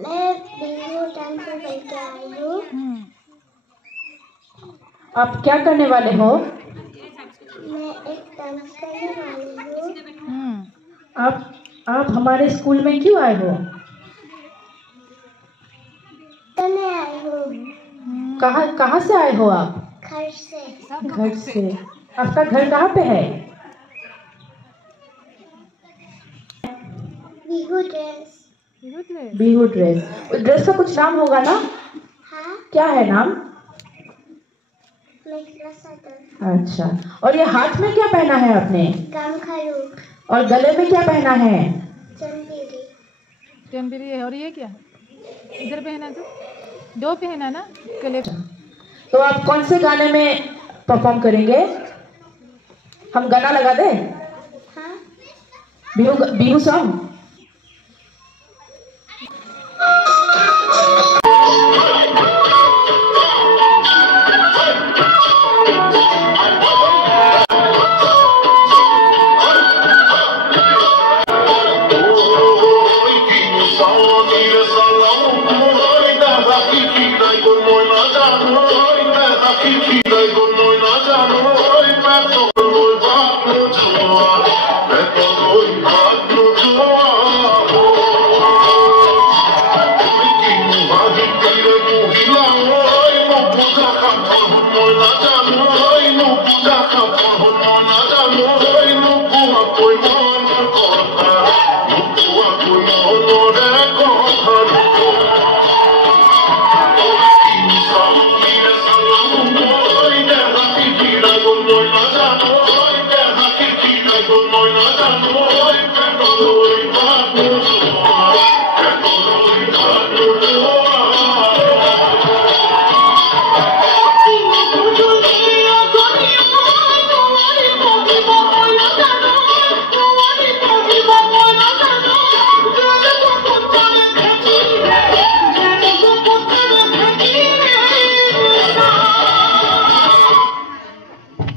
मैं बिहू डांस करके आई हूँ। आप क्या करने वाले हो? मैं एक डांस करने वाली हूँ। आप हमारे स्कूल में क्यों आए हो? मैं आई हूँ। कहाँ से आए हो आप? घर से। घर से। आपका घर कहाँ पे है? Bihu dress. Bihu dress. Dress का कुछ नाम होगा ना? हाँ। क्या है नाम? मेखला चादर। अच्छा, और ये हाथ में क्या पहना है आपने? गामखारू। और गले में क्या पहना है? चंदेरी। चंदेरी है। और ये क्या इधर पहना? तो दो पहना ना गले। तो आप कौन से गाने में परफॉर्म करेंगे? हम गाना लगा दे? हाँ। Bihu song.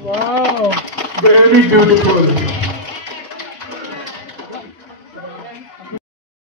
Wow, very beautiful.